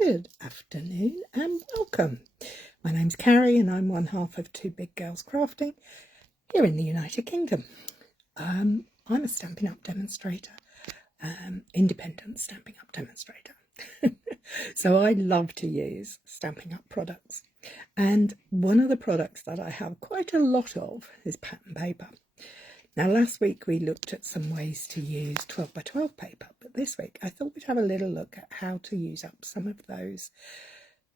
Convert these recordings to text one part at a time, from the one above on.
Good afternoon and welcome. My name's Cary and I'm one half of Two Big Girls Crafting here in the United Kingdom. I'm a Stampin' Up demonstrator, independent Stampin' Up demonstrator. So I love to use Stampin' Up products, and one of the products that I have quite a lot of is pattern paper. Now last week we looked at some ways to use 12 by 12 paper, but this week I thought we'd have a little look at how to use up some of those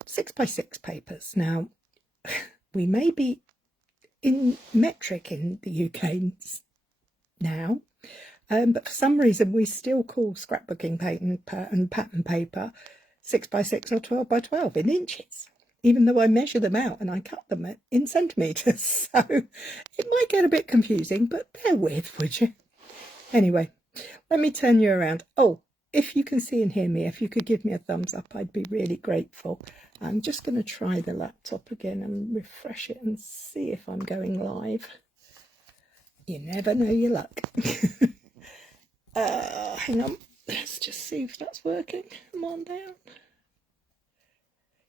6 by 6 papers. Now we may be in metric in the UK now, but for some reason we still call scrapbooking paper and pattern paper 6 by 6 or 12 by 12 in inches, even though I measure them out and I cut them in centimetres. So it might get a bit confusing, but bear with, would you? Anyway, let me turn you around. Oh, if you can see and hear me, if you could give me a thumbs up, I'd be really grateful. I'm just going to try the laptop again and refresh it and see if I'm going live. You never know your luck. Hang on, let's just see if that's working. Come on down.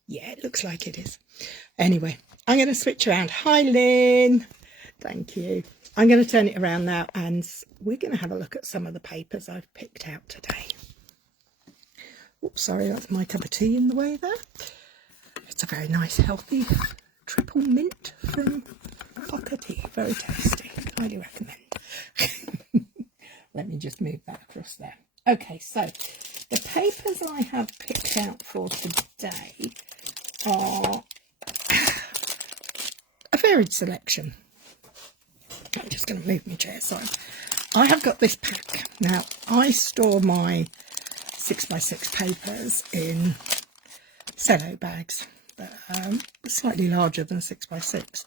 Yeah, it looks like it is. Anyway, I'm going to switch around. Hi, Lynn. Thank you. I'm going to turn it around now and we're going to have a look at some of the papers I've picked out today. Oops, sorry, that's my cup of tea in the way there. It's a very nice, healthy triple mint from Pocket Tea. Very tasty. Highly recommend. Let me just move that across there. Okay, so the papers I have picked out for today are a varied selection. I'm just going to move my chair aside. I have got this pack. Now, I store my 6 by 6 papers in cello bags that are slightly larger than 6 by 6.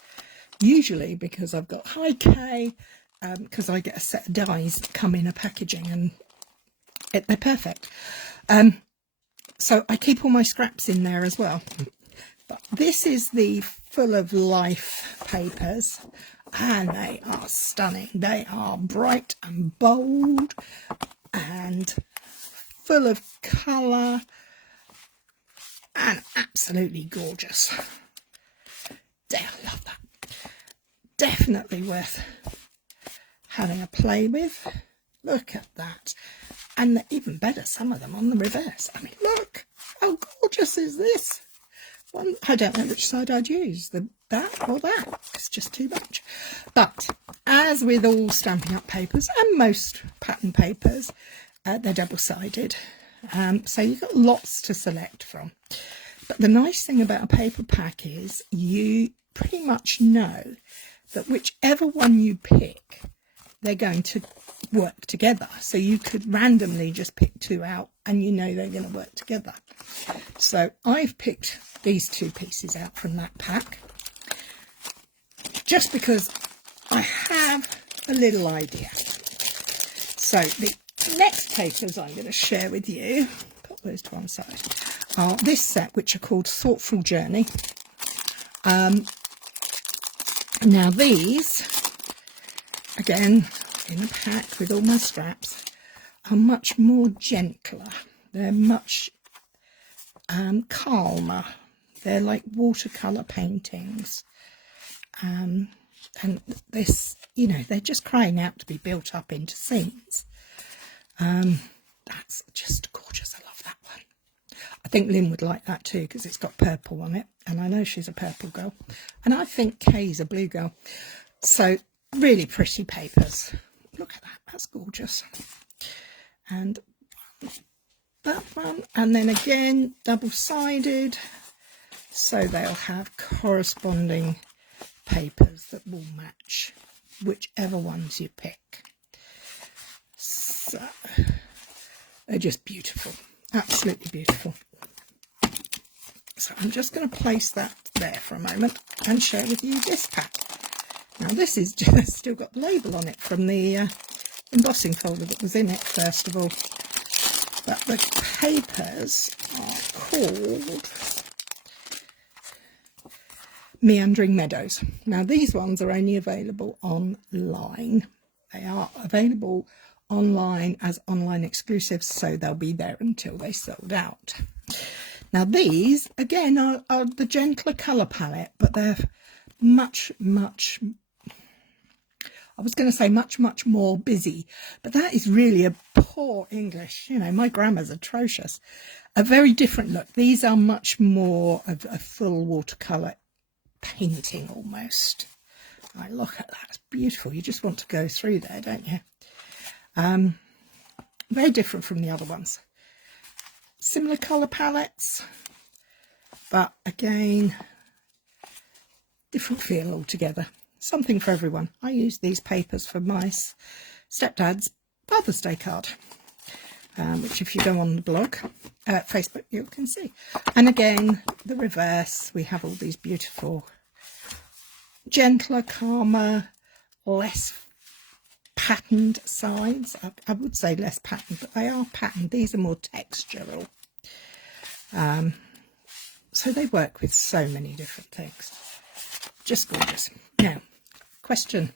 Usually because I've got high K, because I get a set of dies that come in a packaging and they're perfect. So I keep all my scraps in there as well. But this is the full of life papers and they are stunning. They are bright and bold and full of colour and absolutely gorgeous. I love that. Definitely worth having a play with. Look at that. And even better, some of them on the reverse. I mean, look, how gorgeous is this? One, I don't know which side I'd use, that or that. It's just too much. But as with all Stampin' Up papers and most pattern papers, they're double-sided. So you've got lots to select from. But the nice thing about a paper pack is you pretty much know that whichever one you pick, they're going to work together. So you could randomly just pick two out and you know they're going to work together. So I've picked these two pieces out from that pack just because I have a little idea. So the next papers I'm going to share with you, put those to one side, are this set, which are called Thoughtful Journey. Now these, again, in a pack with all my scraps, are much more gentler. They're much calmer. They're like watercolour paintings. And this, you know, they're just crying out to be built up into scenes. That's just gorgeous. I love that one. I think Lynn would like that too because it's got purple on it. And I know she's a purple girl. And I think Kay's a blue girl. So really pretty papers. Look at that. That's gorgeous. And that one. And then again, double-sided. So they'll have corresponding papers that will match whichever ones you pick. So they're just beautiful. Absolutely beautiful. So I'm just going to place that there for a moment and share with you this pack. Now this is just still got the label on it from the embossing folder that was in it first of all. But the papers are called Meandering Meadows. Now these ones are only available online. They are available online as online exclusives, so they'll be there until they sold out. Now these, again, are the gentler colour palette, but they're much, I was going to say much more busy, but that is really a poor English. You know, my grammar's atrocious. A very different look. These are much more of a full watercolour painting almost. Right, look at that. It's beautiful. You just want to go through there, don't you? Very different from the other ones. Similar colour palettes, but again, different feel altogether. Something for everyone. I use these papers for my stepdad's Father's Day card, which if you go on the blog, Facebook, you can see. And again, the reverse, we have all these beautiful, gentler, calmer, less patterned sides. I would say less patterned, but they are patterned. These are more textural. So they work with so many different things. Just gorgeous. Now, question.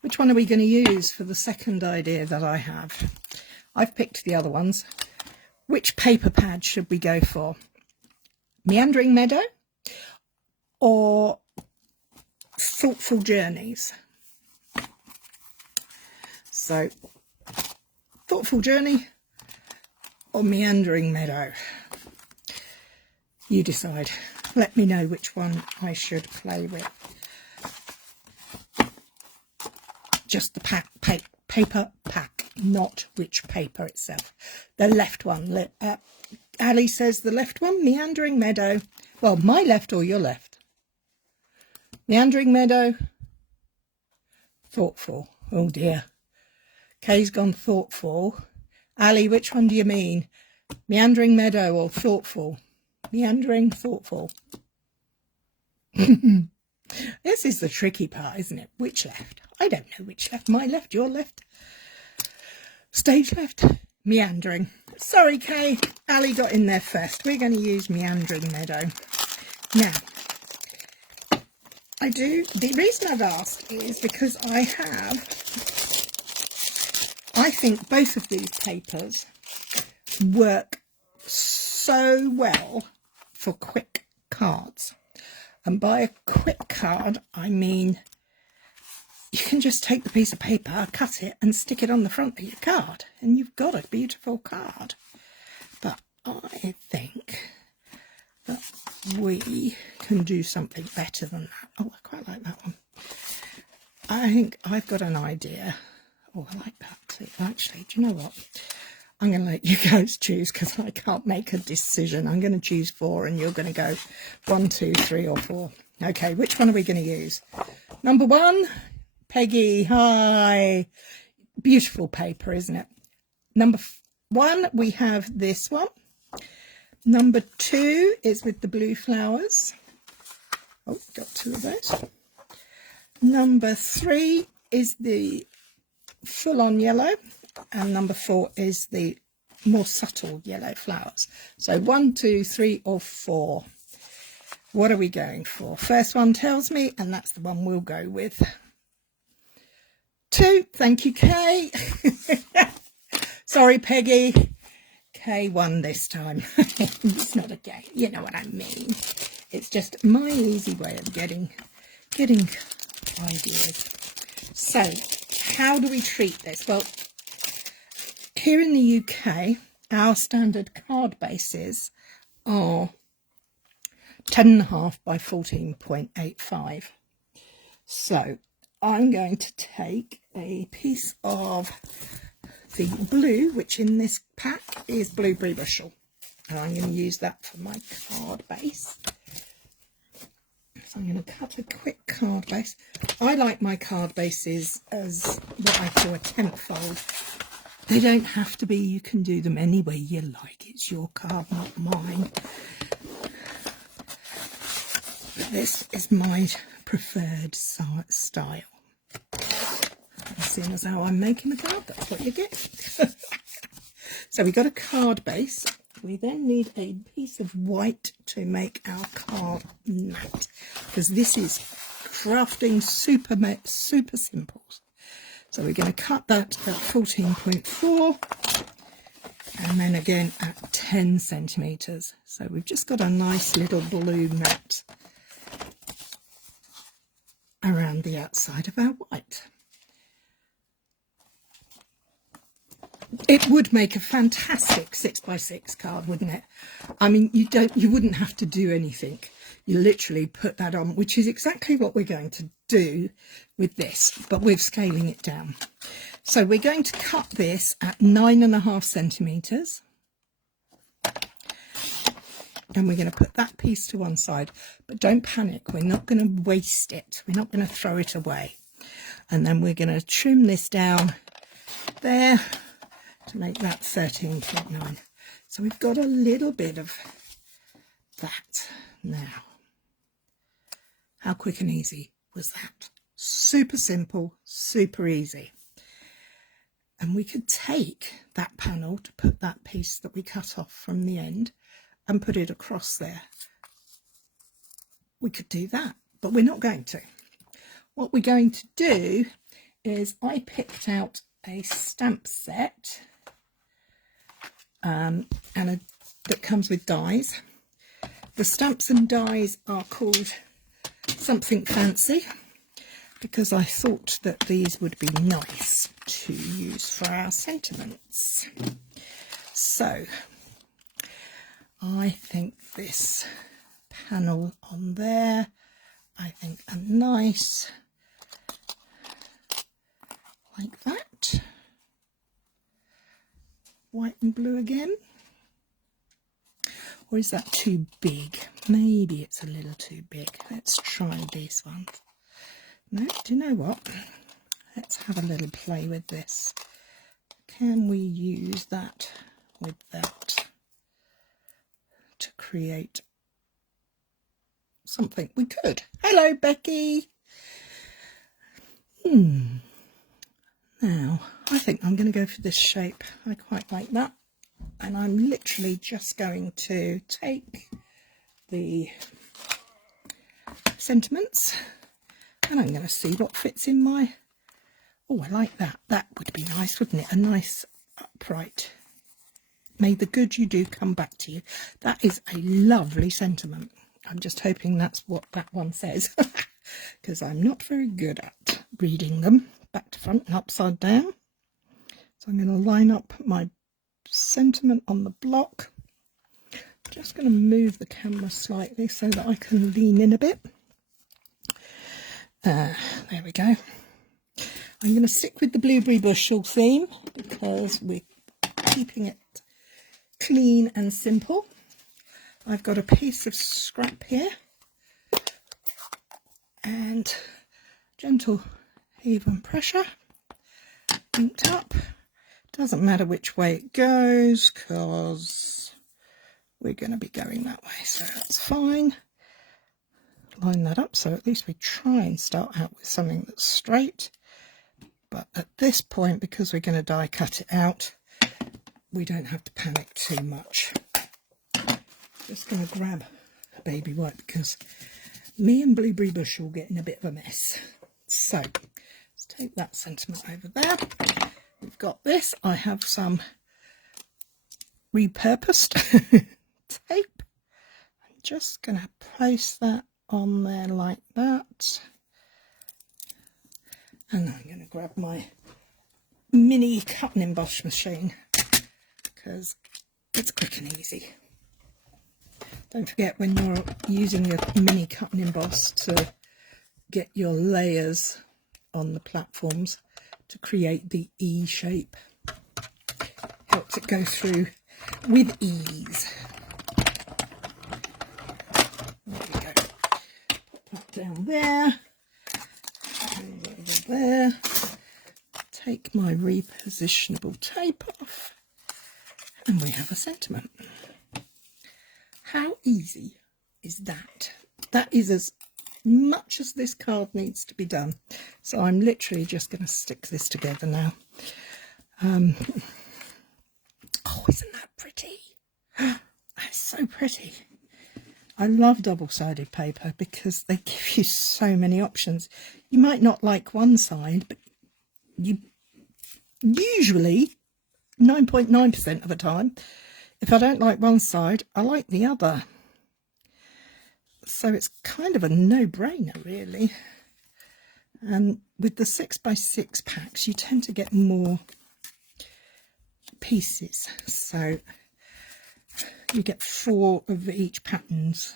Which one are we going to use for the second idea that I have? I've picked the other ones. Which paper pad should we go for? Meandering Meadow or Thoughtful Journeys? So, Thoughtful Journey or Meandering Meadow? You decide. Let me know which one I should play with. Just the paper pack, not which paper itself. The left one. Ali says the left one, Meandering Meadow. Well, my left or your left? Meandering Meadow. Thoughtful. Oh dear. Kay's gone thoughtful. Ali, which one do you mean? Meandering Meadow or thoughtful? Meandering, thoughtful. This is the tricky part, isn't it? Which left? I don't know which left. My left, your left. Stage left. Meandering. Sorry, Kay. Ali got in there first. We're going to use Meandering Meadow. Now, the reason I've asked is because I think both of these papers work so well for quick cards. And by a quick card, I mean you can just take the piece of paper, cut it and stick it on the front of your card and you've got a beautiful card. But I think that we can do something better than that. Oh, I quite like that one. I think I've got an idea. Oh, I like that too. Actually, do you know what? I'm going to let you guys choose because I can't make a decision. I'm going to choose 4 and you're going to go 1, 2, 3 or 4. Okay, which one are we going to use? Number 1, Peggy, hi. Beautiful paper, isn't it? Number 1, we have this one. Number 2 is with the blue flowers. Oh, got 2 of those. Number 3 is the full-on yellow. And number 4 is the more subtle yellow flowers. So 1, 2, 3 or 4. What are we going for? First one tells me, and that's the one we'll go with. 2. Thank you, Kay. Sorry, Peggy. Kay won this time. It's not a game. You know what I mean. It's just my easy way of getting ideas. So, how do we treat this? Well, here in the UK, our standard card bases are 10.5 by 14.85. So I'm going to take a piece of the blue, which in this pack is Blueberry Bushel. And I'm going to use that for my card base. So I'm going to cut a quick card base. I like my card bases as what I call a tent fold. They don't have to be, you can do them any way you like. It's your card, not mine. But this is my preferred style. As soon as how I'm making the card, that's what you get. So we got a card base. We then need a piece of white to make our card matte. Because this is crafting super simple. So we're going to cut that at 14.4 and then again at 10 centimetres. So we've just got a nice little blue mat around the outside of our white. It would make a fantastic 6x6 card, wouldn't it? I mean, you wouldn't have to do anything. You literally put that on, which is exactly what we're going to do with this, but we're scaling it down. So we're going to cut this at 9.5 centimetres. And we're going to put that piece to one side, but don't panic. We're not going to waste it. We're not going to throw it away. And then we're going to trim this down there to make that 13.9. So we've got a little bit of that now. How quick and easy was that? Super simple, super easy. And we could take that panel to put that piece that we cut off from the end and put it across there. We could do that, but we're not going to. What we're going to do is I picked out a stamp set that comes with dies. The stamps and dies are called Something Fancy because I thought that these would be nice to use for our sentiments. So I think this panel on there, I think a nice like that. White and blue again. Or is that too big? Maybe it's a little too big. Let's try these ones. No, do you know what? Let's have a little play with this. Can we use that with that to create something? We could. Hello, Becky. Now, I think I'm going to go for this shape. I quite like that. And I'm literally just going to take the sentiments and I'm going to see what fits in my... Oh, I like that. That would be nice, wouldn't it? A nice upright. May the good you do come back to you. That is a lovely sentiment. I'm just hoping that's what that one says because I'm not very good at reading them back to front and upside down. So I'm going to line up my sentiment on the block. Just going to move the camera slightly so that I can lean in a bit. There we go. I'm going to stick with the blueberry bushel theme because we're keeping it clean and simple. I've got a piece of scrap here and gentle heave and pressure, inked up. Doesn't matter which way it goes because we're going to be going that way, so that's fine. Line that up so at least we try and start out with something that's straight. But at this point, because we're going to die cut it out, we don't have to panic too much. Just going to grab a baby wipe because me and blueberry bushel get in a bit of a mess. So let's take that sentiment over there. We've got this. I have some repurposed tape. I'm just going to place that on there like that. And I'm going to grab my mini cut and emboss machine because it's quick and easy. Don't forget when you're using your mini cut and emboss to get your layers on the platforms to create the E shape. Helps it go through with ease. There we go. Put that down there. And over there. Take my repositionable tape off. And we have a sentiment. How easy is that? That is as much as this card needs to be done. So I'm literally just going to stick this together now. Oh, isn't that pretty? That's so pretty. I love double-sided paper because they give you so many options. You might not like one side, but you usually 9.9% of the time. If I don't like one side, I like the other. So it's kind of a no-brainer, really. And with the 6x6 packs, you tend to get more pieces. So you get 4 of each patterns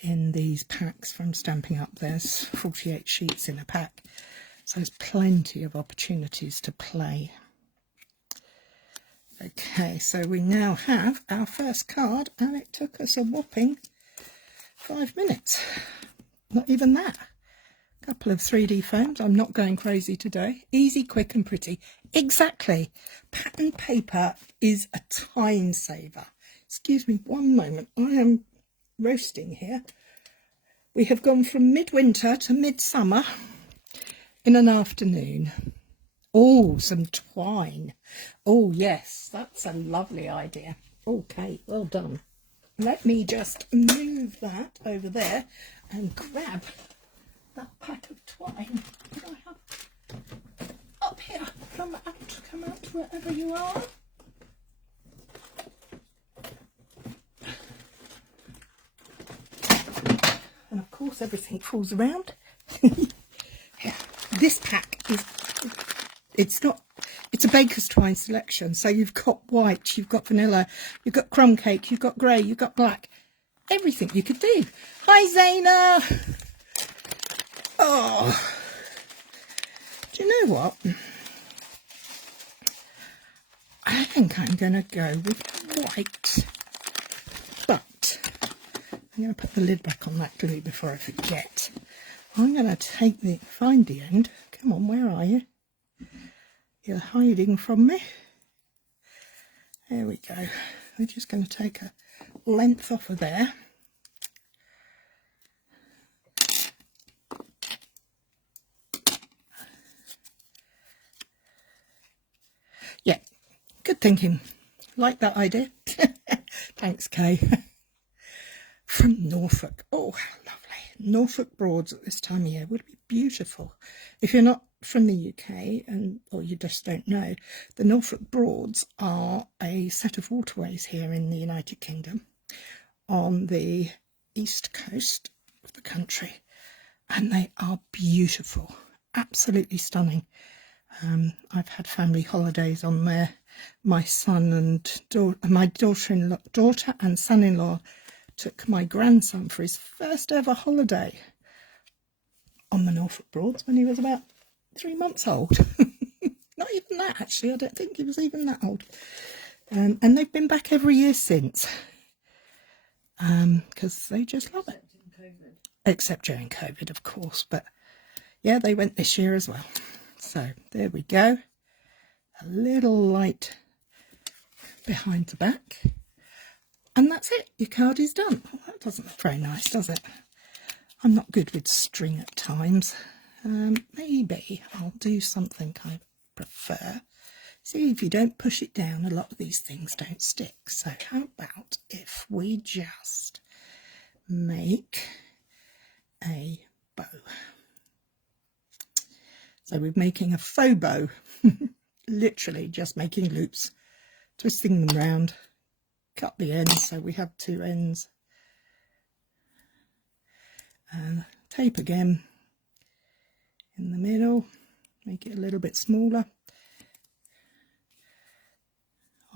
in these packs from Stampin' Up. There's 48 sheets in a pack. So there's plenty of opportunities to play. Okay, so we now have our first card, and it took us a whopping 5 minutes. Not even that. A couple of 3D foams. I'm not going crazy today. Easy, quick and pretty. Exactly. Pattern paper is a time saver. Excuse me one moment. I am roasting here. We have gone from midwinter to midsummer in an afternoon. Oh, some twine. Oh, yes, that's a lovely idea. Okay, well done. Let me just move that over there and grab that pack of twine that I have up here. Come out wherever you are. And of course everything falls around. Yeah. This pack is, it's a baker's twine selection. So you've got white, you've got vanilla, you've got crumb cake, you've got grey, you've got black. Everything you could do. Hi Zaina! Oh, do you know what? I think I'm going to go with white, but I'm going to put the lid back on that glue before I forget. I'm going to find the end. Come on, where are you? You're hiding from me. There we go. We're just going to take a length off of there. Yeah, good thinking. Like that idea. Thanks, Kay. From Norfolk. Oh, how lovely. Norfolk Broads at this time of year would be beautiful. If you're not from the UK or you just don't know, the Norfolk Broads are a set of waterways here in the United Kingdom on the east coast of the country, and they are beautiful, absolutely stunning. I've had family holidays on there. My son and my daughter and son-in-law took my grandson for his first ever holiday on the Norfolk Broads when he was about 3 months old. Not even that, actually. I don't think he was even that old. And they've been back every year since, because they just love it. Except during COVID, of course. But yeah, they went this year as well. So there we go. A little light behind the back. And that's it. Your card is done. Oh, that doesn't look very nice, does it? I'm not good with string at times. Maybe I'll do something I prefer. See, if you don't push it down, a lot of these things don't stick. So how about if we just make a bow? So we're making a faux bow. Literally just making loops, twisting them round, cut the ends so we have 2 ends, and tape again in the middle, make it a little bit smaller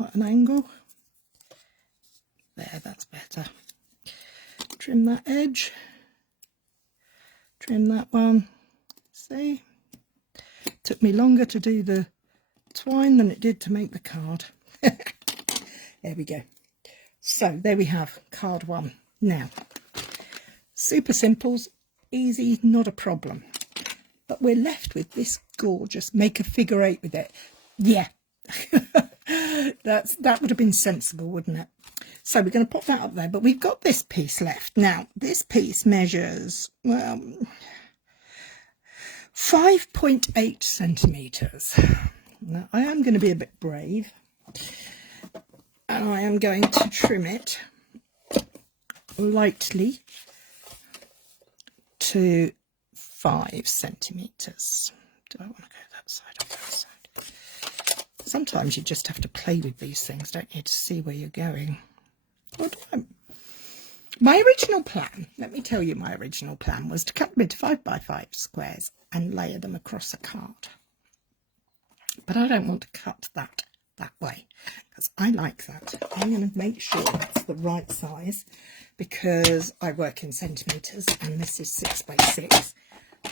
at an angle. There, that's better. Trim that edge, trim that one. See, took me longer to do the twine than it did to make the card. There we go. So there we have card 1. Now, super simples, easy, not a problem. But we're left with this gorgeous, make a figure 8 with it. Yeah, that would have been sensible, wouldn't it? So we're going to pop that up there, but we've got this piece left. Now, this piece measures 5.8 centimetres. Now, I am going to be a bit brave, and I am going to trim it lightly to 5 centimetres. Do I want to go that side or that side? Sometimes you just have to play with these things, don't you, to see where you're going. Or don't. My original plan, let me tell you, my original plan was to cut them into 5x5 squares and layer them across a card. But I don't want to cut that way because I like that. I'm going to make sure that's the right size because I work in centimetres and this is 6x6.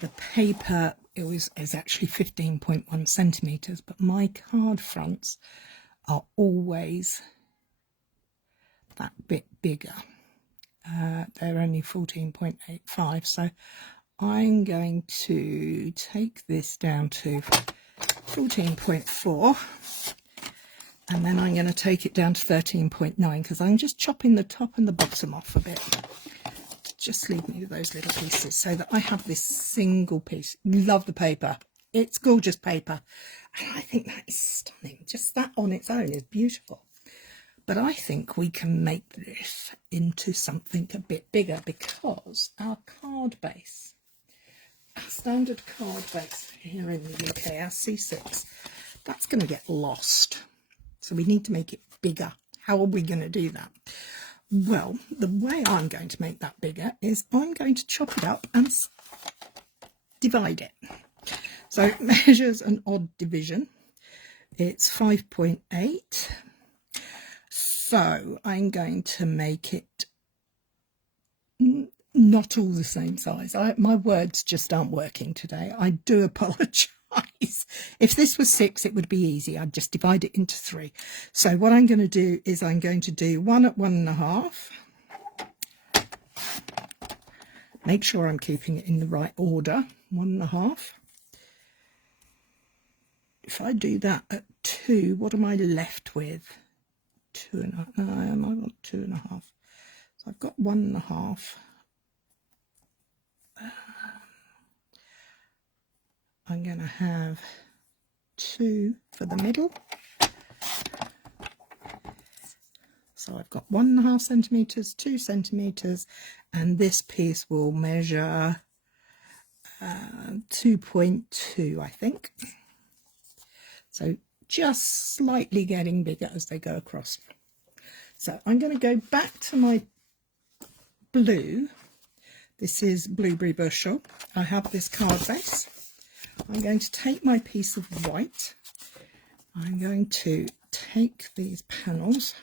The paper is actually 15.1 centimetres, but my card fronts are always that bit bigger. They're only 14.85, so I'm going to take this down to 14.4, and then I'm going to take it down to 13.9 because I'm just chopping the top and the bottom off a bit. Just leave me with those little pieces so that I have this single piece. Love the paper. It's gorgeous paper, and I think that is stunning. Just that on its own is beautiful. But I think we can make this into something a bit bigger because our card base, our standard card base here in the UK, our C6, that's going to get lost. So we need to make it bigger. How are we going to do that? Well, the way I'm going to make that bigger is I'm going to chop it up and divide it. So it measures an odd division. It's 5.8. So I'm going to make it not all the same size. My words just aren't working today. I do apologise. If this was 6, it would be easy. I'd just divide it into 3. So what I'm going to do is I'm going to do 1 at 1.5. Make sure I'm keeping it in the right order. 1.5. If I do that at 2, what am I left with? 2.5. No, I want 2.5. So I've got 1.5. I'm going to have 2 for the middle. So I've got 1.5 centimetres, 2 centimetres, and this piece will measure 2.2, I think. So just slightly getting bigger as they go across. So I'm going to go back to my blue. This is Blueberry Bushel. I have this card base. I'm going to take my piece of white. I'm going to take these panels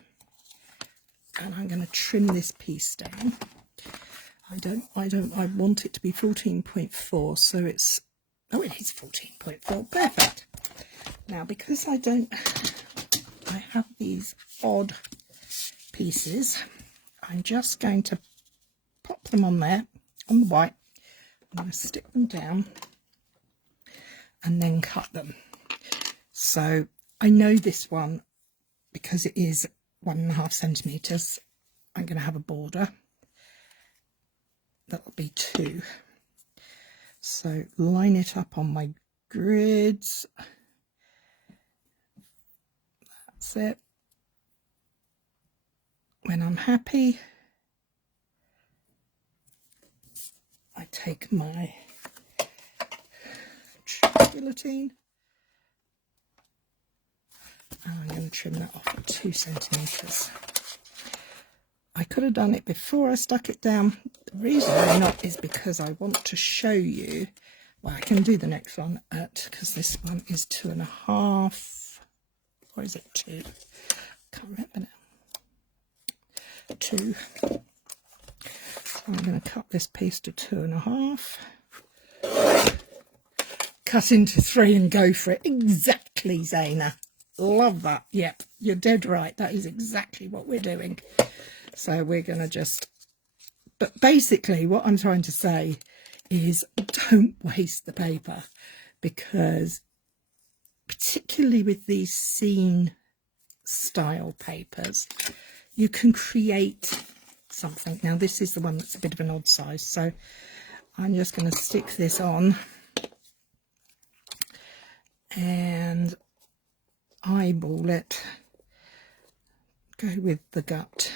and I'm going to trim this piece down. I want it to be 14.4, so it's, oh, it is 14.4, perfect. Now, because I have these odd pieces, I'm just going to pop them on there, on the white. I'm going to stick them down and then cut them. So I know this one, because it is 1.5 centimetres, I'm going to have a border. That'll be 2. So line it up on my grids. That's it. When I'm happy, I take my guillotine and I'm going to trim that off at 2 centimetres. I could have done it before I stuck it down. The reason why not is because I want to show you, well, I can do the next one because this one is 2.5, or is it 2? Can't remember now. 2. So I'm going to cut this piece to 2.5. Cut into 3 and go for it. Exactly, Zaina. Love that. Yep, you're dead right. That is exactly what we're doing. So we're going to just, but basically what I'm trying to say is don't waste the paper, because particularly with these scene style papers, you can create something. Now this is the one that's a bit of an odd size, so I'm just going to stick this on and eyeball it, go with the gut.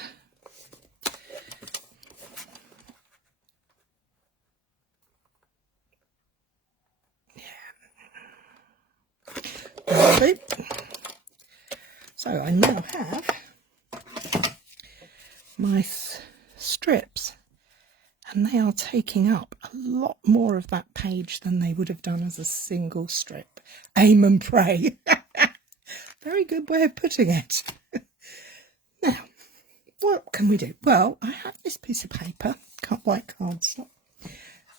my strips, and they are taking up a lot more of that page than they would have done as a single strip. Aim and pray. Very good way of putting it. Now, what can we do? Well, I have this piece of paper, white cardstock,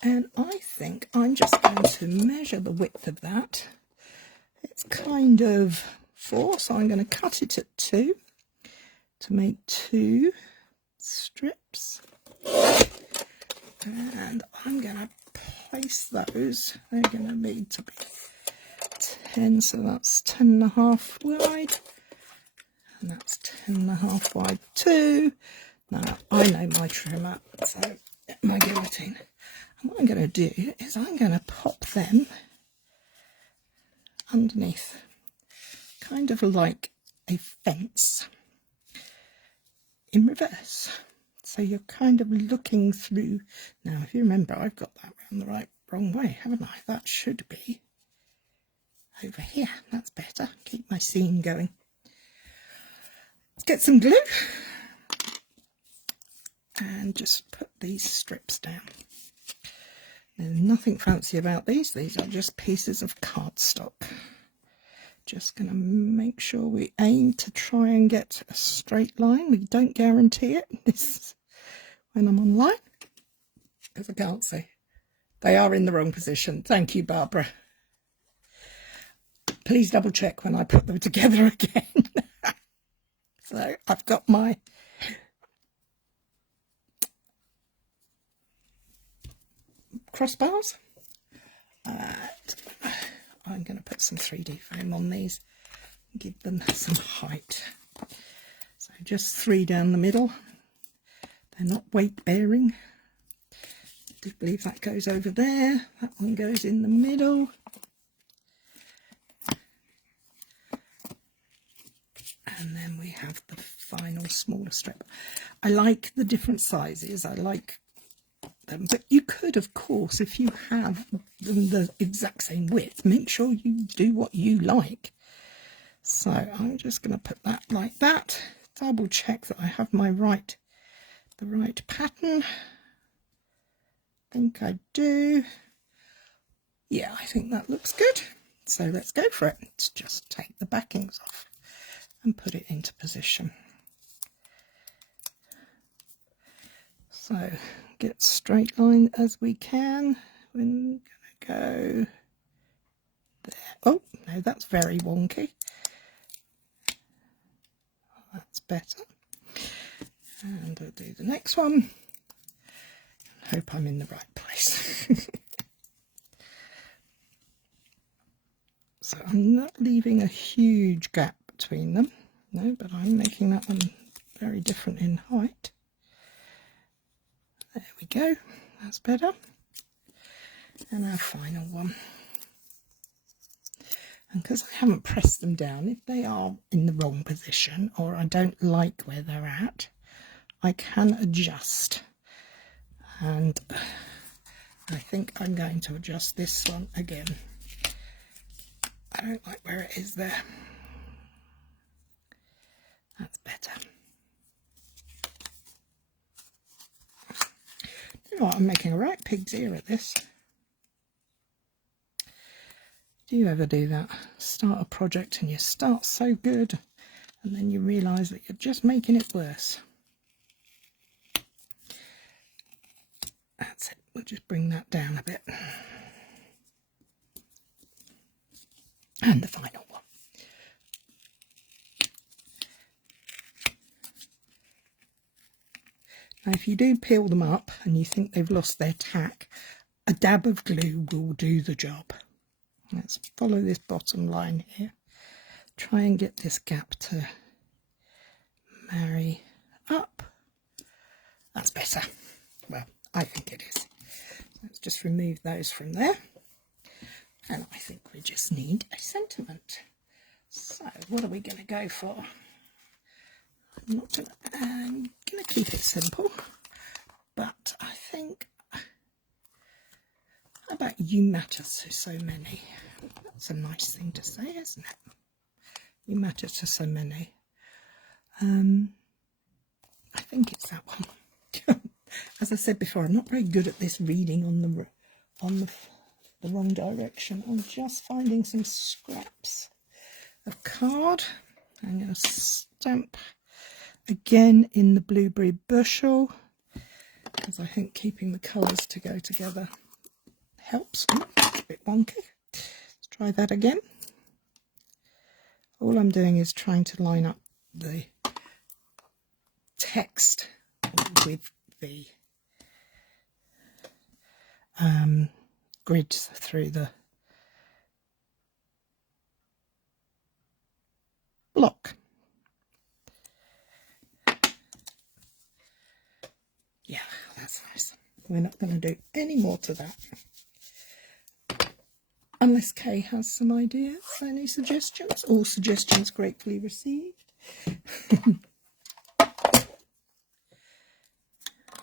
and I think I'm just going to measure the width of that. It's kind of 4, so I'm going to cut it at 2 to make 2 strips. And I'm going to place those. They're going to need to be 10, so that's 10.5 wide. And that's 10.5 wide too. Now, I know my trimmer, so my guillotine. And what I'm going to do is I'm going to pop them underneath, kind of like a fence in reverse. So you're kind of looking through. Now, if you remember, I've got that round the wrong way, haven't I? That should be over here. That's better. Keep my seam going. Let's get some glue and just put these strips down. There's nothing fancy about these. These are just pieces of cardstock. Just going to make sure we aim to try and get a straight line. We don't guarantee it. This is when I'm online, because I can't see. They are in the wrong position. Thank you, Barbara. Please double check when I put them together again. So I've got my crossbars. I'm going to put some 3D foam on these and give them some height. So just 3 down the middle. They're not weight bearing. I do believe that goes over there. That one goes in the middle. And then we have the final smaller strip. I like the different sizes. I like them. But you could, of course, if you have them the exact same width, make sure you do what you like. So I'm just going to put that like that. Double check that I have the right pattern. I think I do. Yeah, I think that looks good. So let's go for it. Let's just take the backings off and put it into position. So get straight line as we can. We're going to go there. Oh, no, that's very wonky. That's better. And I'll do the next one. Hope I'm in the right place. So I'm not leaving a huge gap between them. No, but I'm making that one very different in height. There we go. That's better. And our final one. And because I haven't pressed them down, if they are in the wrong position or I don't like where they're at, I can adjust. And I think I'm going to adjust this one again. I don't like where it is there. That's better. You know what, I'm making a right pig's ear at this. Do you ever do that? Start a project and you start so good and then you realise that you're just making it worse. That's it. We'll just bring that down a bit. And the final one. Now, if you do peel them up and you think they've lost their tack, a dab of glue will do the job. Let's follow this bottom line here. Try and get this gap to marry up. That's better. Well, I think it is. Let's just remove those from there. And I think we just need a sentiment. So what are we going to go for? I'm going to keep it simple, but I think, how about you matter to so many? That's a nice thing to say, isn't it? You matter to so many. I think it's that one. As I said before, I'm not very good at this reading on the wrong direction. I'm just finding some scraps of card. I'm going to stamp again in the blueberry bushel, because I think keeping the colours to go together helps. Oh, a bit wonky. Let's try that again. All I'm doing is trying to line up the text with the grids through the block. Yeah, that's nice. We're not going to do any more to that. Unless Kay has some ideas, any suggestions? All suggestions gratefully received.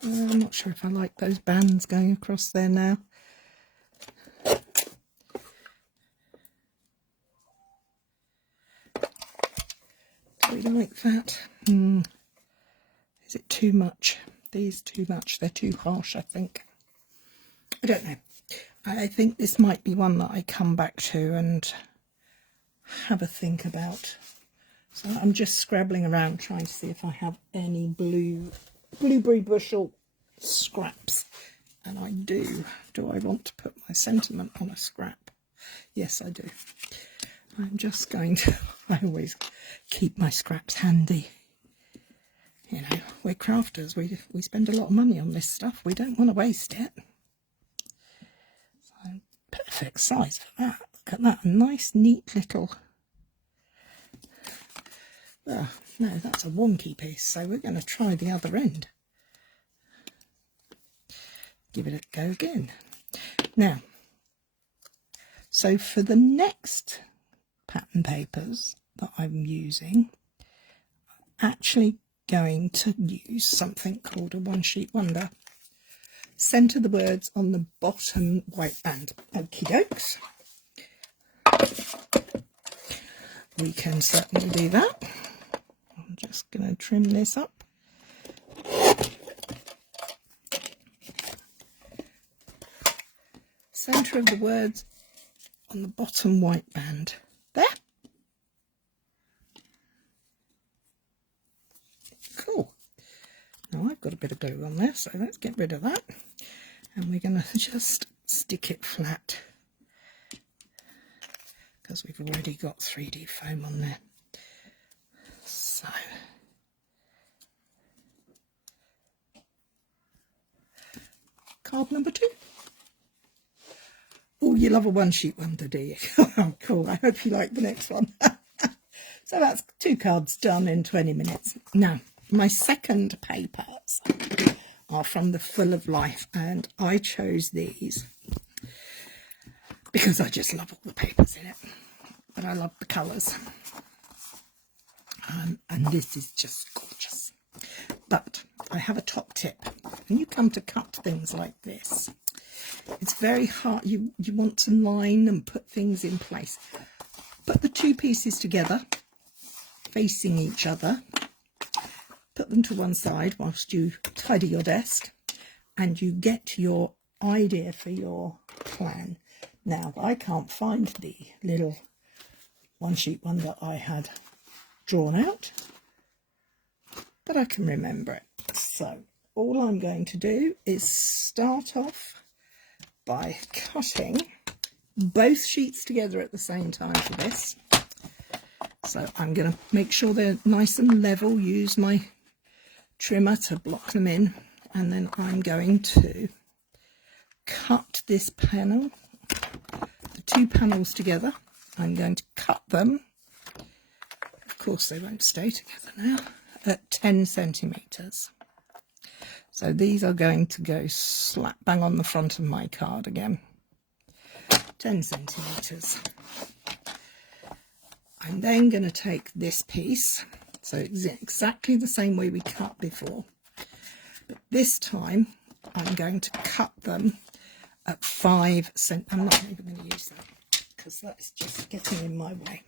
I'm not sure if I like those bands going across there now. Do we like that? Is it too much? These too much? They're too harsh, I think. I don't know. I think this might be one that I come back to and have a think about. So I'm just scrabbling around trying to see if I have any blueberry bushel scraps. And I do. Do I want to put my sentiment on a scrap? Yes, I do. I'm just going to... I always keep my scraps handy. You know, we're crafters. We spend a lot of money on this stuff. We don't want to waste it. So, perfect size for that. Look at that. A nice, neat little... Oh, no, that's a wonky piece. So we're going to try the other end. Give it a go again. Now, so for the next pattern papers that I'm using, I'm actually going to use something called a one sheet wonder. Centre the words on the bottom white band. Okie dokes. We can certainly do that. I'm just going to trim this up. Centre of the words on the bottom white band. There. Cool. Now I've got a bit of glue on there, so let's get rid of that. And we're going to just stick it flat, because we've already got 3D foam on there. So card number 2. Oh, you love a one sheet wonder, do you? Oh, cool. I hope you like the next one. So that's 2 cards done in 20 minutes. Now, my second papers are from the Full of Life, and I chose these because I just love all the papers in it, but I love the colours. And this is just gorgeous. But I have a top tip. When you come to cut things like this, it's very hard. You want to line and put things in place. Put the 2 pieces together, facing each other. Put them to one side whilst you tidy your desk, and you get your idea for your plan. Now, I can't find the little one sheet one that I had drawn out, but I can remember it. So all I'm going to do is start off by cutting both sheets together at the same time for this. So I'm going to make sure they're nice and level, use my trimmer to block them in, and then I'm going to cut this panel, the 2 panels together. I'm going to cut them, of course they won't stay together now, at 10 centimetres. So these are going to go slap bang on the front of my card again, 10 centimetres. I'm then going to take this piece, so it's exactly the same way we cut before, but this time I'm going to cut them at 5 centimetres. I'm not even going to use that because that's just getting in my way.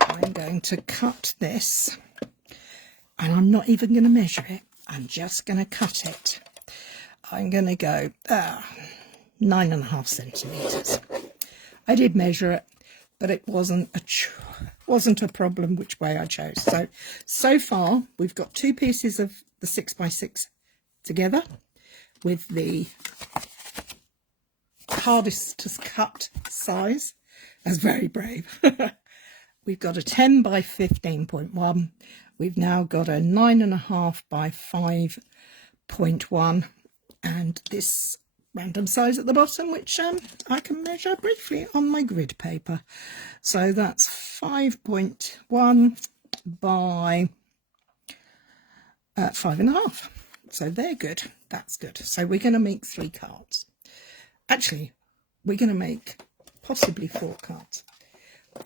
I'm going to cut this, and I'm not even going to measure it. I'm just going to cut it. I'm going to go 9.5 centimetres. I did measure it, but it wasn't a problem which way I chose. So far we've got 2 pieces of the 6x6 together with the hardest to cut size. That's very brave. We've got a 10 by 15.1. We've now got a 9.5 by 5.1, and this random size at the bottom, which I can measure briefly on my grid paper. So that's 5.1 by 5.5. So they're good. That's good. So we're going to make 3 cards. Actually, we're going to make possibly 4 cards.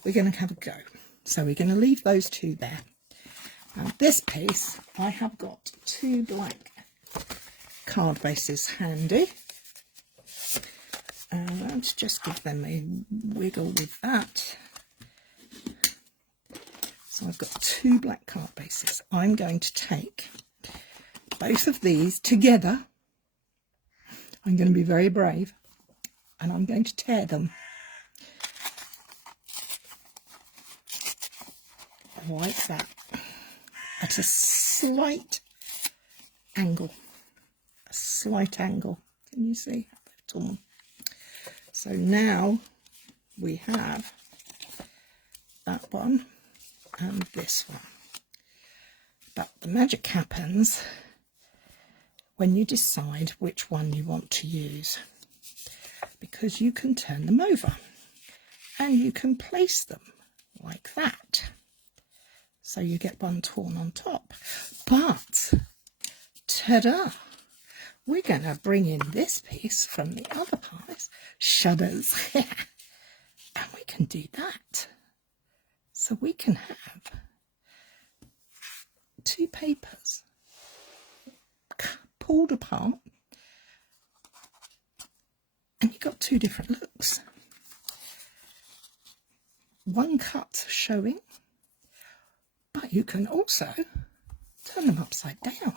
We're going to have a go. So we're going to leave those 2 there. And this piece, I have got 2 black card bases handy. And just give them a wiggle with that. So I've got 2 black card bases. I'm going to take both of these together. I'm going to be very brave, and I'm going to tear them like that at a slight angle. A slight angle. Can you see how they've torn? So now we have that one and this one. But the magic happens when you decide which one you want to use, because you can turn them over and you can place them like that. So you get one torn on top. But, ta-da! We're going to bring in this piece from the other pies, shudders, and we can do that. So we can have 2 papers pulled apart, and you've got 2 different looks. One cut showing, but you can also turn them upside down.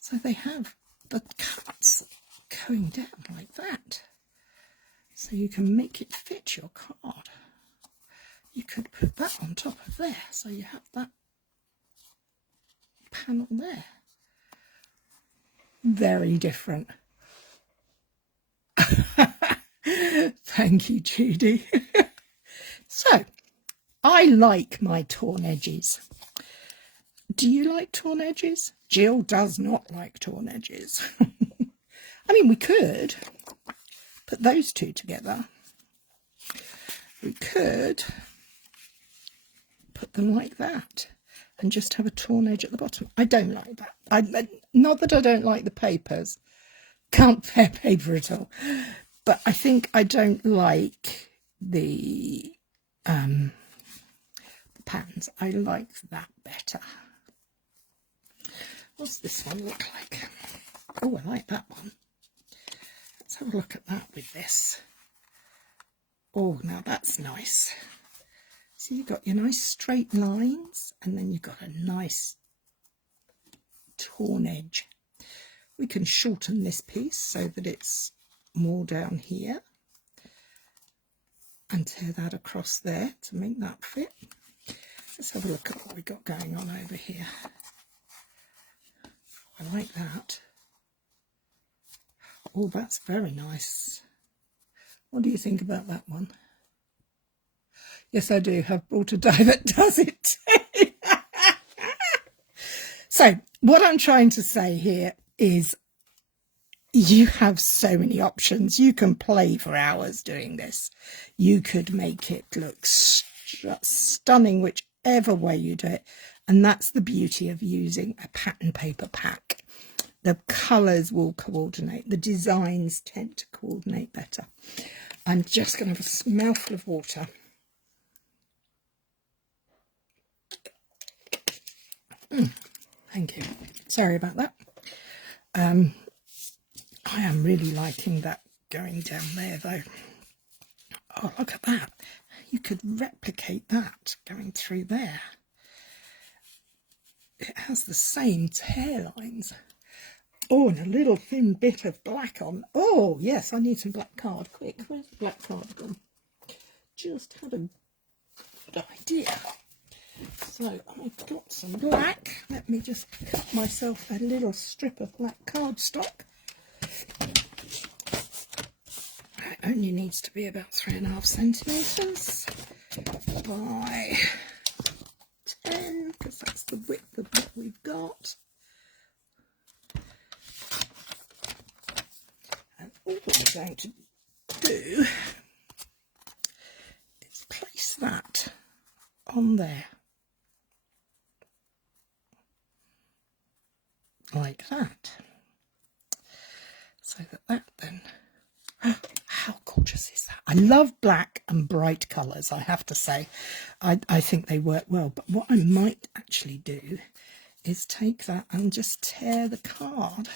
So they have the cuts going down like that. So you can make it fit your card. You could put that on top of there, so you have that panel there. Very different. Thank you, Judy. So, I like my torn edges. Do you like torn edges? Jill does not like torn edges. I mean, we could put those 2 together. We could put them like that and just have a torn edge at the bottom. I don't like that. Not that I don't like the papers. Can't bear paper at all. But I think I don't like the patterns. I like that better. What's this one look like? Oh, I like that one. Let's have a look at that with this. Oh, now that's nice. So you've got your nice straight lines, and then you've got a nice torn edge. We can shorten this piece so that it's more down here and tear that across there to make that fit. Let's have a look at what we've got going on over here. I like that. Oh, that's very nice. What do you think about that one? Yes, I do have brought a die that does it too. So, what I'm trying to say here is you have so many options. You can play for hours doing this. You could make it look stunning whichever way you do it. And that's the beauty of using a pattern paper pack. The colours will coordinate. The designs tend to coordinate better. I'm just going to have a mouthful of water. Thank you. Sorry about that. I am really liking that going down there though. Oh, look at that. You could replicate that going through there. It has the same tear lines. Oh, and a little thin bit of black on. Oh, yes, I need some black card. Quick, where's the black card gone? Just had a good idea. So I've got some black. Let me just cut myself a little strip of black cardstock. It only needs to be about 3.5 centimetres by 10, because that's the width of what we've got. And all we're going to do is place that on there. Like that. So that then, how gorgeous is that? I love black and bright colours, I have to say. I think they work well, but what I might actually do is take that and just tear the card.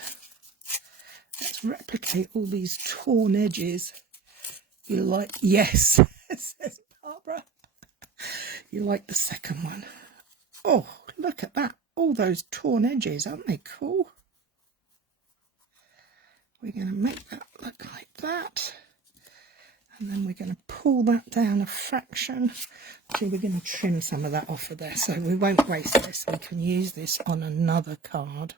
Let's replicate all these torn edges. You like, yes, says Barbara. You like the second one. Oh, look at that. All those torn edges, aren't they cool? We're going to make that look like that. And then we're going to pull that down a fraction. Actually, we're going to trim some of that off of there, so we won't waste this. We can use this on another card.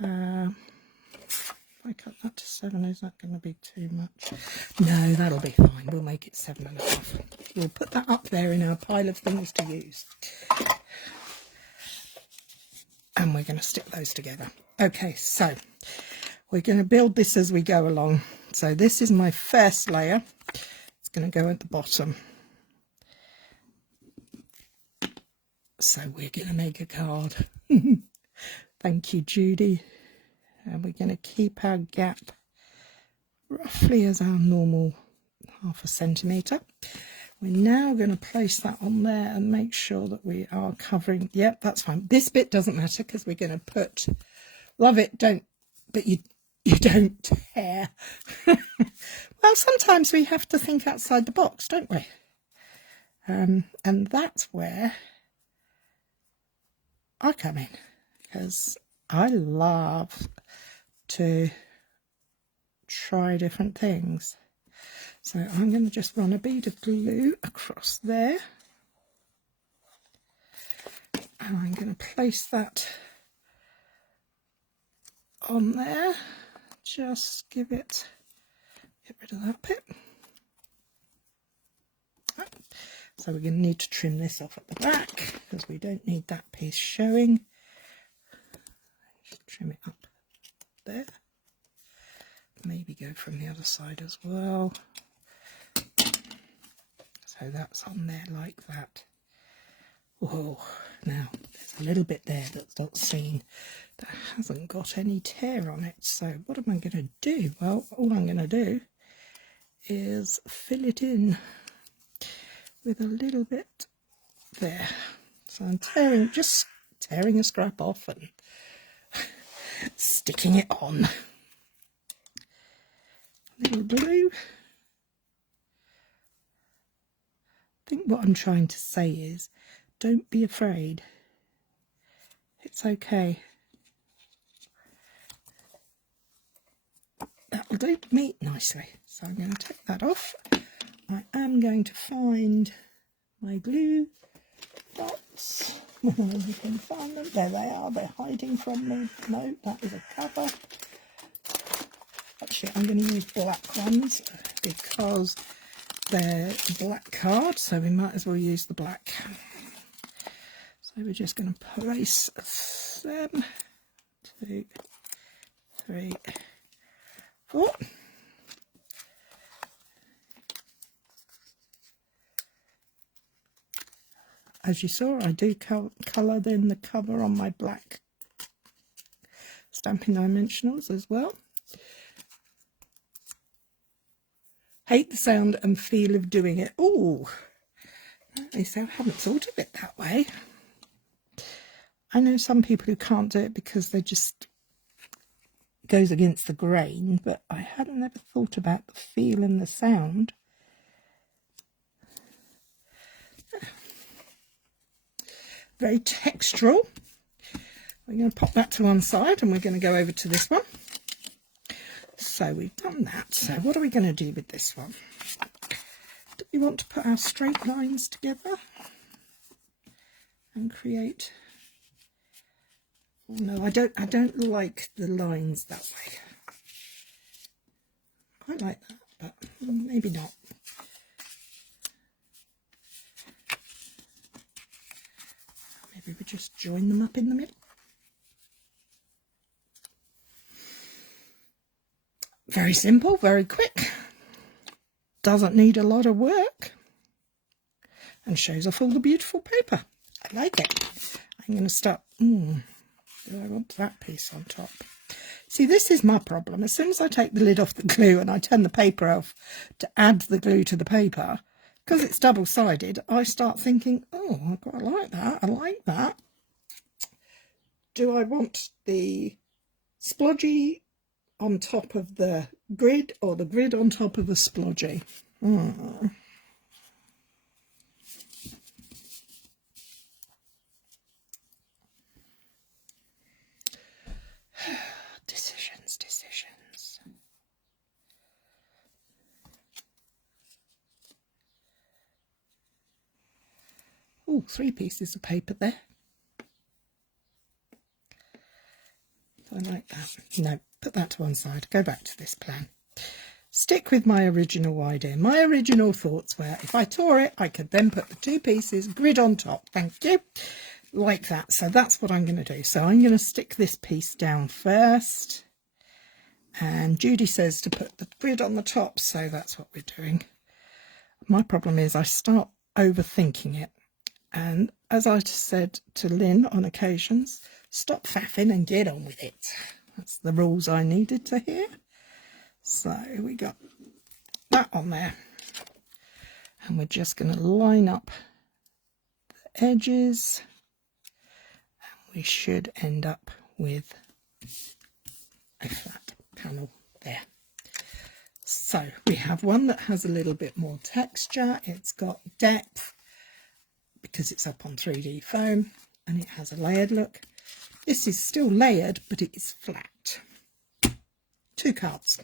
If I cut that to 7, is that going to be too much? No, that'll be fine. We'll make it 7.5. We'll put that up there in our pile of things to use. And we're going to stick those together. Okay, so we're going to build this as we go along. So this is my first layer. It's going to go at the bottom. So we're going to make a card. Thank you, Judy. And we're going to keep our gap roughly as our normal 0.5 centimetre. We're now going to place that on there and make sure that we are covering. Yep, that's fine. This bit doesn't matter because we're going to put, love it, don't, but you don't tear. Well, sometimes we have to think outside the box, don't we? And that's where I come in, because I love to try different things. So I'm going to just run a bead of glue across there, and I'm going to place that on there. Just get rid of that bit. So we're going to need to trim this off at the back because we don't need that piece showing. Just trim it up there. Maybe go from the other side as well. So that's on there like that. Whoa, now there's a little bit there that's not seen that hasn't got any tear on it. So what am I going to do? Well, all I'm going to do is fill it in with a little bit there. So I'm just tearing a scrap off and sticking it on. A little glue. I think what I'm trying to say is, don't be afraid. It's okay. That'll do meat nicely. So I'm going to take that off. I am going to find my glue dots. You can find them. There they are. They're hiding from me. No, that is a cover. Actually, I'm going to use black ones because they're black card, so we might as well use the black. So we're just going to place them. 2, 3, 4. As you saw, I do colour in the cover on my black Stampin' Dimensionals as well. Hate the sound and feel of doing it. Oh, I haven't thought of it that way. I know some people who can't do it because they just goes against the grain, but I hadn't ever thought about the feel and the sound. Very textural. We're going to pop that to one side and we're going to go over to this one. So we've done that. So what are we going to do with this one? Do we want to put our straight lines together and create... Oh no, I don't like the lines that way. Quite like that, but maybe not. Maybe we just join them up in the middle. Very simple, very quick. Doesn't need a lot of work. And shows off all the beautiful paper. I like it. I'm going to start... do I want that piece on top? See, this is my problem. As soon as I take the lid off the glue and I turn the paper off to add the glue to the paper, because it's double-sided, I start thinking, oh, I quite like that. I like that. Do I want the splodgy on top of the grid or the grid on top of the splodgy? Decisions. Oh, 3 pieces of paper there. I like that. No, put that to one side. Go back to this plan. Stick with my original idea. My original thoughts were if I tore it, I could then put the 2 pieces grid on top. Thank you. Like that. So that's what I'm going to do. So I'm going to stick this piece down first. And Judy says to put the grid on the top. So that's what we're doing. My problem is I start overthinking it. And as I said to Lynn on occasions, stop faffing and get on with it. That's the rules I needed to hear. So we got that on there. And we're just going to line up the edges. And we should end up with a flat panel there. So we have one that has a little bit more texture. It's got depth because it's up on 3D foam and it has a layered look. This is still layered, but it is flat. 2 cards.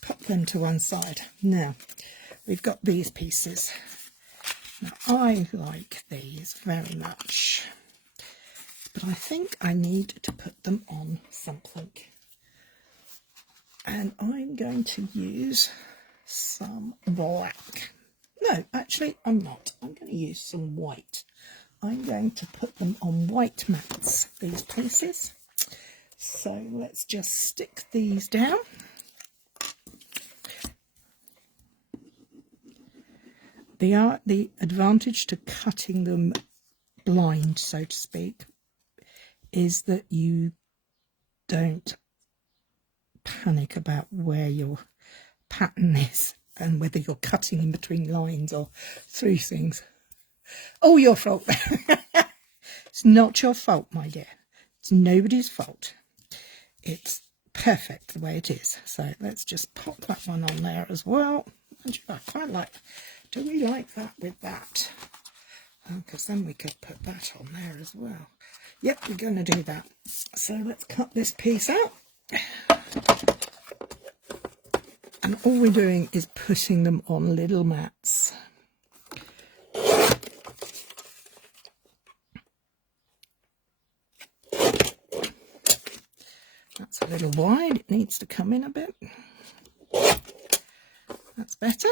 Pop them to one side. Now, we've got these pieces. Now, I like these very much, but I think I need to put them on something. And I'm going to use some black. No, actually, I'm not. I'm going to use some white. I'm going to put them on white mats, these pieces. So let's just stick these down. The advantage to cutting them blind, so to speak, is that you don't panic about where your pattern is and whether you're cutting in between lines or through things. Oh, your fault. It's not your fault, my dear. It's nobody's fault. It's perfect the way it is. So let's just pop that one on there as well. And I quite like, do we like that with that? Because then we could put that on there as well. Yep, we're going to do that. So let's cut this piece out. And all we're doing is putting them on little mats. That's a little wide. It needs to come in a bit. That's better.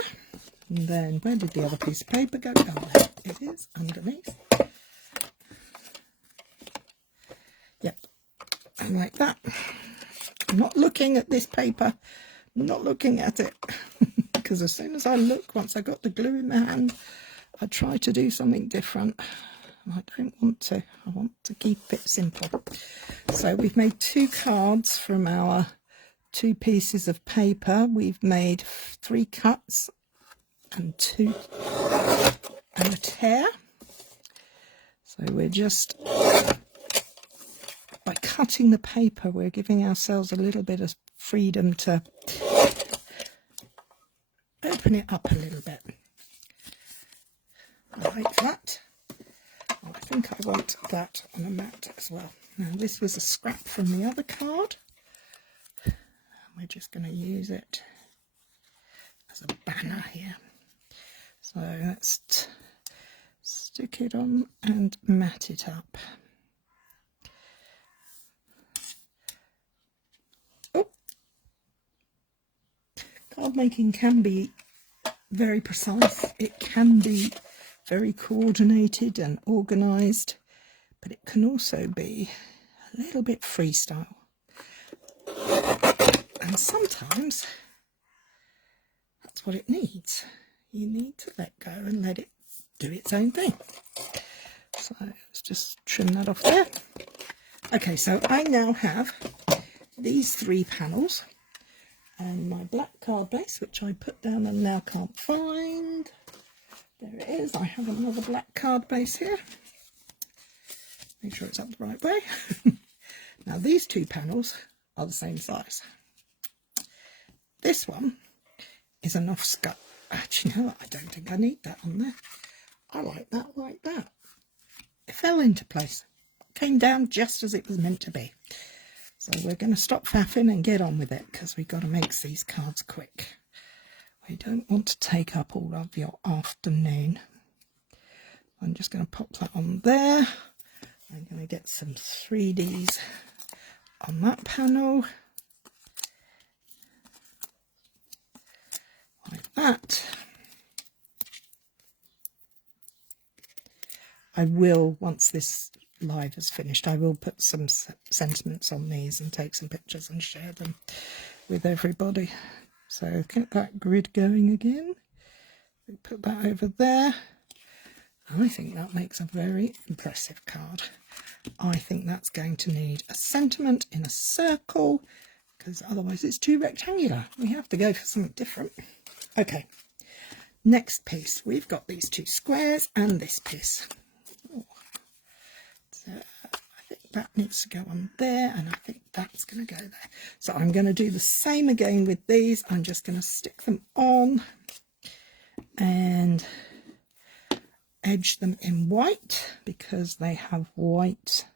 And then where did the other piece of paper go? Oh, there it is underneath. Yep. And like that. I'm not looking at this paper. I'm not looking at it. Because as soon as I look, once I got the glue in my hand, I try to do something different. I don't want to. I want to keep it simple. So we've made 2 cards from our 2 pieces of paper. We've made 3 cuts and a tear. So we're just, by cutting the paper, we're giving ourselves a little bit of freedom to open it up a little bit. Like that. I think think I want that on a mat as well. Now this was a scrap from the other card. We're just going to use it as a banner here. So let's stick it on and mat it up. Oh, card making can be very precise. It can be very coordinated and organised, but it can also be a little bit freestyle. And sometimes that's what it needs. You need to let go and let it do its own thing. So let's just trim that off there. Okay, so I now have these 3 panels and my black card base, which I put down and now can't find. There it is. I have another black card base here. Make sure it's up the right way. Now these 2 panels are the same size. This one is an offcut. Actually, no, I don't think I need that on there. I like that like that. It fell into place. Came down just as it was meant to be. So we're going to stop faffing and get on with it, because we've got to make these cards quick. We don't want to take up all of your afternoon. I'm just going to pop that on there. I'm going to get some 3Ds on that panel. Like that. I will, once this live is finished, I will put some sentiments on these and take some pictures and share them with everybody. So get that grid going again. We put that over there. I think that makes a very impressive card. I think that's going to need a sentiment in a circle, because otherwise it's too rectangular. We have to go for something different. Okay, next piece. We've got these 2 squares and this piece. Oh. So I think that needs to go on there, and I think that's going to go there. So I'm going to do the same again with these. I'm just going to stick them on and edge them in white, because they have white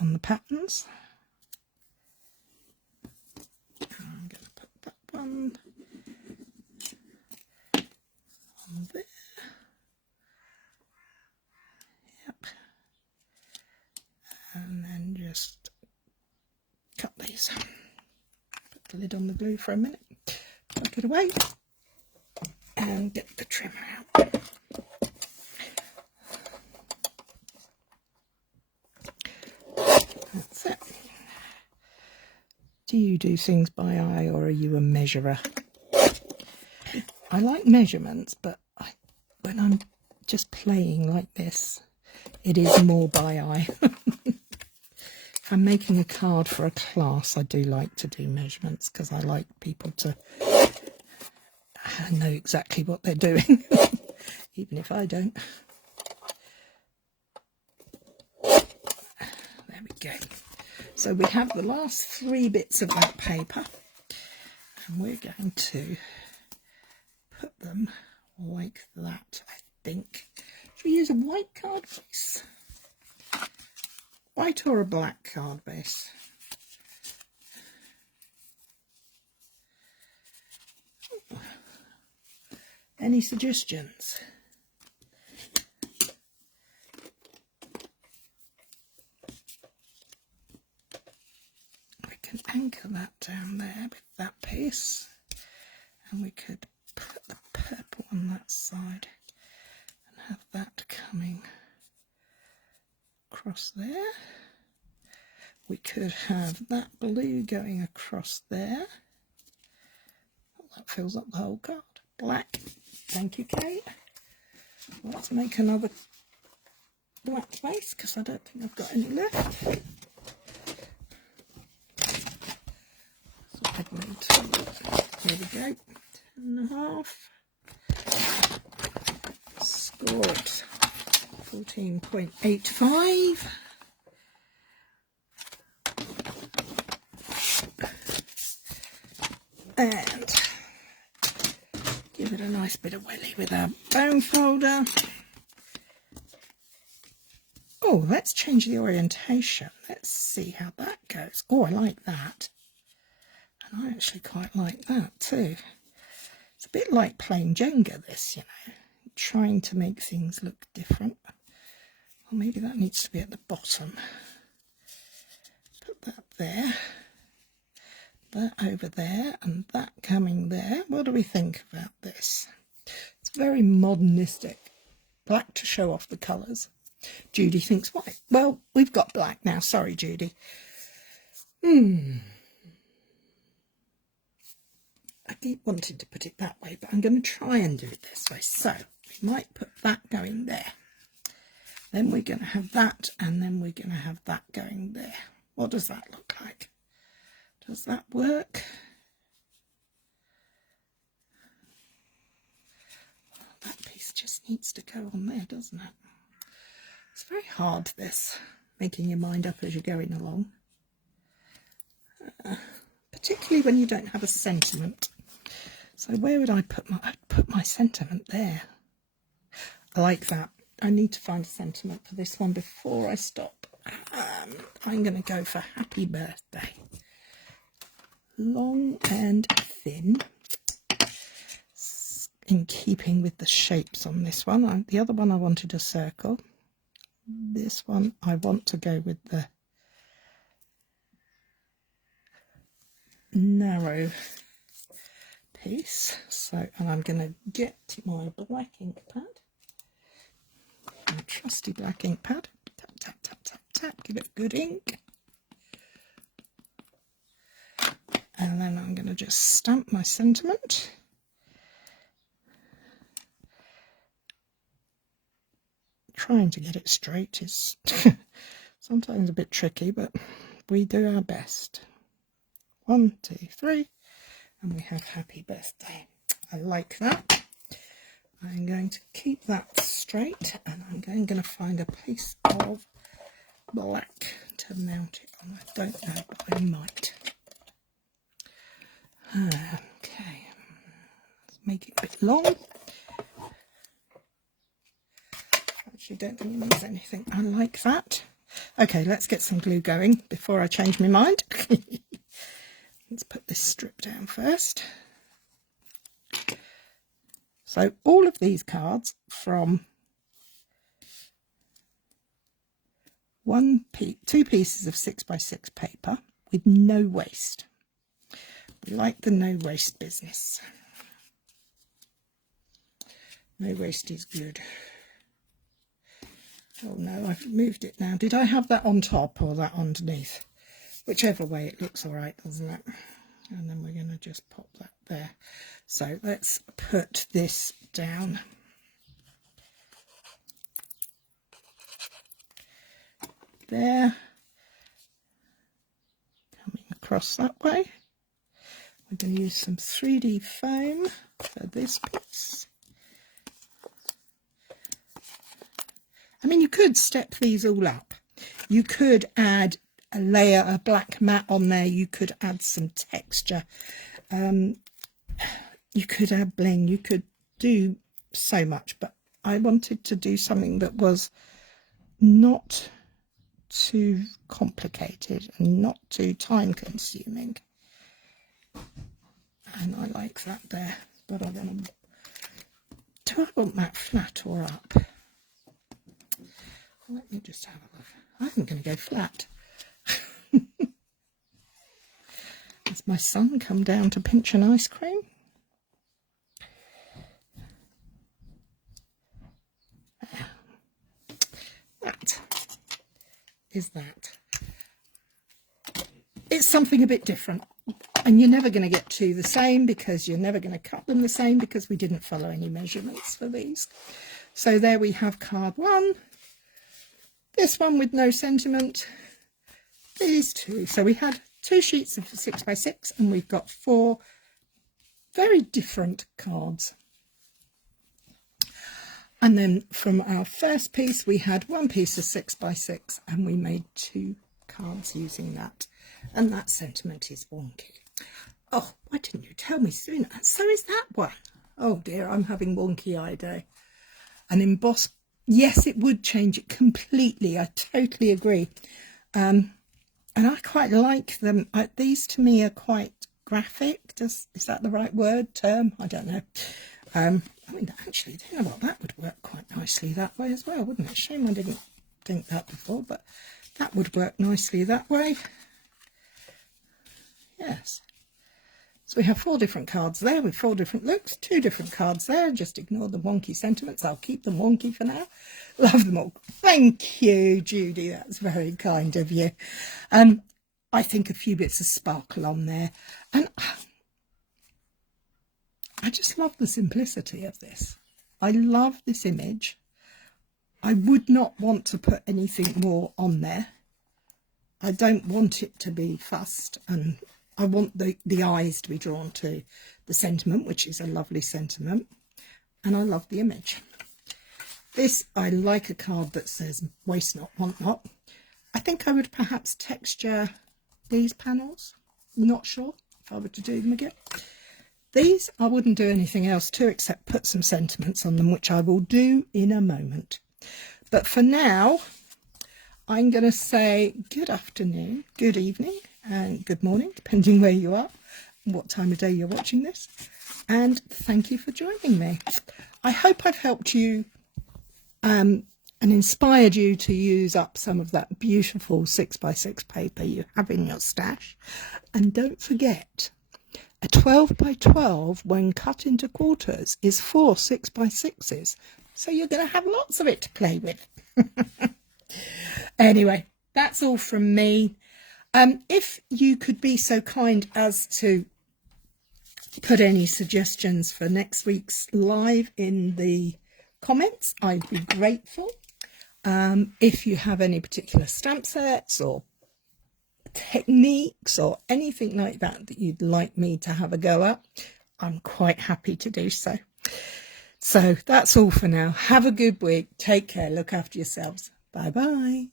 on the patterns. I'm going to put that one on there. Yep. And then just cut these. Put the lid on the glue for a minute. Tuck it away and get the trimmer out. That's it. Do you do things by eye, or are you a measurer? I like measurements, but when I'm just playing like this, it is more by eye. If I'm making a card for a class, I do like to do measurements, because I like people to know exactly what they're doing, even if I don't. There we go. So we have the last 3 bits of that paper, and we're going to put them like that, I think. Should we use a white card base? White or a black card base? Any suggestions? We can anchor that down there with that piece, and we could put the purple on that side and have that coming across there. We could have that blue going across there. That fills up the whole card. Black. Thank you, Kate. Let's make another black base, because I don't think I've got any left. So I'd need to, there we go, 10.5. Scored 14.85. And give it a nice bit of welly with our bone folder. Oh, let's change the orientation. Let's see how that goes. Oh, I like that. And I actually quite like that too. It's a bit like playing Jenga, this, you know, trying to make things look different. Or maybe that needs to be at the bottom. Put that there, that over there, and that coming there. What do we think about this? It's very modernistic. Black to show off the colours. Judy thinks white. Well, we've got black now. Sorry, Judy. I keep wanting to put it that way, but I'm going to try and do it this way. So we might put that going there. Then we're going to have that, and then we're going to have that going there. What does that look like? Does that work? Oh, that piece just needs to go on there, doesn't it? It's very hard, this, making your mind up as you're going along. Particularly when you don't have a sentiment. So where would I put my... I'd put my sentiment there. I like that. I need to find a sentiment for this one before I stop. I'm going to go for happy birthday. Long and thin. In keeping with the shapes on this one. The other one I wanted a circle. This one I want to go with the narrow piece. So, and I'm going to get my black ink pad. My trusty black ink pad. Tap, tap, tap, tap, tap. Give it good ink. And then I'm going to just stamp my sentiment. Trying to get it straight is sometimes a bit tricky, but we do our best. 1, 2, 3, and we have happy birthday. I like that. I'm going to keep that straight, and I'm going to find a piece of black to mount it on. I don't know, but I might. Okay, let's make it a bit long. Actually, don't think it needs anything. I like that. Okay, let's get some glue going before I change my mind. Let's put this strip down first. So all of these cards from two pieces of 6x6 paper with no waste. We like the no waste business. No waste is good. Oh no, I've moved it now. Did I have that on top or that underneath? Whichever way, it looks all right, doesn't it? And then we're going to just pop that there. So let's put this down. There. Coming across that way. We're going to use some 3D foam for this piece. I mean, you could step these all up. You could add a layer of black matte on there. You could add some texture. You could add bling. You could do so much. But I wanted to do something that was not too complicated and not too time consuming. And I like that there. But I want to... Do I want that flat or up? Let me just have a look. I'm going to go flat. Has my son come down to pinch an ice cream? That is that. It's something a bit different. And you're never going to get two the same because you're never going to cut them the same because we didn't follow any measurements for these. So there we have card one. This one with no sentiment, these two. So we had 2 sheets of 6x6 and we've got 4 very different cards. And then from our first piece, we had 1 piece of 6x6 and we made 2 cards using that. And that sentiment is wonky. Oh, why didn't you tell me sooner? So is that one. Oh dear, I'm having wonky eye day. An embossed yes, it would change it completely. I totally agree. And I quite like them. These to me are quite graphic. Is that the right word, term? I don't know. I mean, actually, do you know what? That would work quite nicely that way as well, wouldn't it? Shame I didn't think that before, but that would work nicely that way. Yes. So we have 4 different cards there with 4 different looks, 2 different cards there. Just ignore the wonky sentiments. I'll keep them wonky for now. Love them all. Thank you, Judy. That's very kind of you. I think a few bits of sparkle on there. And I just love the simplicity of this. I love this image. I would not want to put anything more on there. I don't want it to be fussed, and I want the eyes to be drawn to the sentiment, which is a lovely sentiment, and I love the image. This, I like a card that says waste not, want not. I think I would perhaps texture these panels. Not sure if I were to do them again. These, I wouldn't do anything else to except put some sentiments on them, which I will do in a moment. But for now, I'm going to say good afternoon, good evening, and good morning, depending where you are, and what time of day you're watching this. And thank you for joining me. I hope I've helped you and inspired you to use up some of that beautiful 6x6 paper you have in your stash. And don't forget, a 12x12, when cut into quarters, is 4 6x6s. So you're going to have lots of it to play with. Anyway, that's all from me. If you could be so kind as to put any suggestions for next week's live in the comments, I'd be grateful. If you have any particular stamp sets or techniques or anything like that that you'd like me to have a go at, I'm quite happy to do so. So that's all for now. Have a good week. Take care. Look after yourselves. Bye bye.